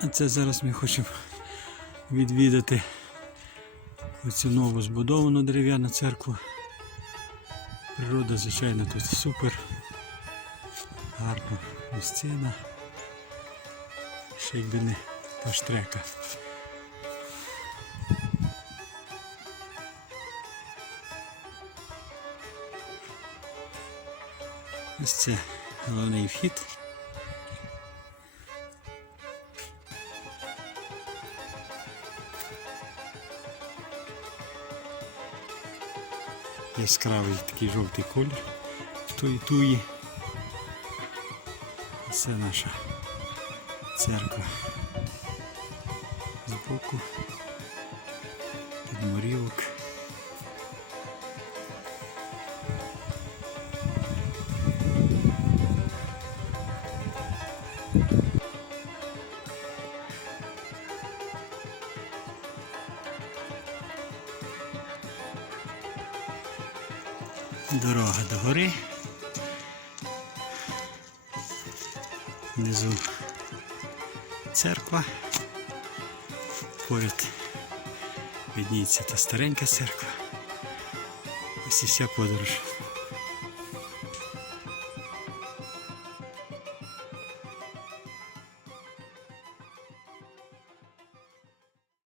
А це зараз ми хочемо відвідати оцю нову збудовану дерев'яну церкву. Природа, звичайно, тут супер. Гарна місцина. Ще якби не паштрека. Ось це головний вхід. Яскравий такий жовтий колір тої туї. Це наша церква. Збоку підморівок. Дорога до гори. Внизу церква. Поряд видніється та старенька церква. Ось і вся подорож.